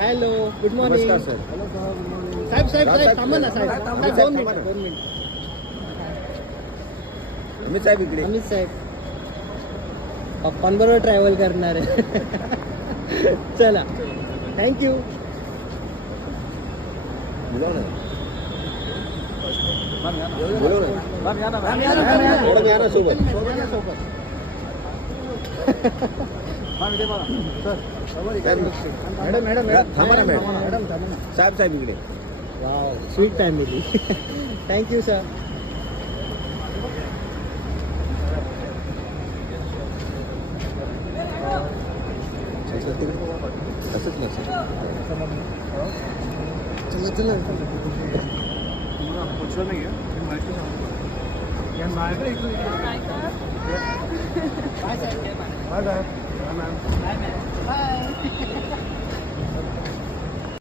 Hello, good morning. नमस्कार sir. साहेब साहेब साहेब थांबा ना साहेब. थांबा, साहेब, थांबा. 2 मिनिट. अमित साहेब इकडे. अमित साहेब पप्पांबरोबर ट्रॅव्हल करणार आहे. चला, थँक्यू. बोलव ना. मॅडम या ना सोबत. मॅडम मॅडम थांबा ना मॅडम. मॅडम थांबा ना. साहेब साहेब इकडे. Wow, sweet family. Thank you sir. असंच नसेल. चला चला.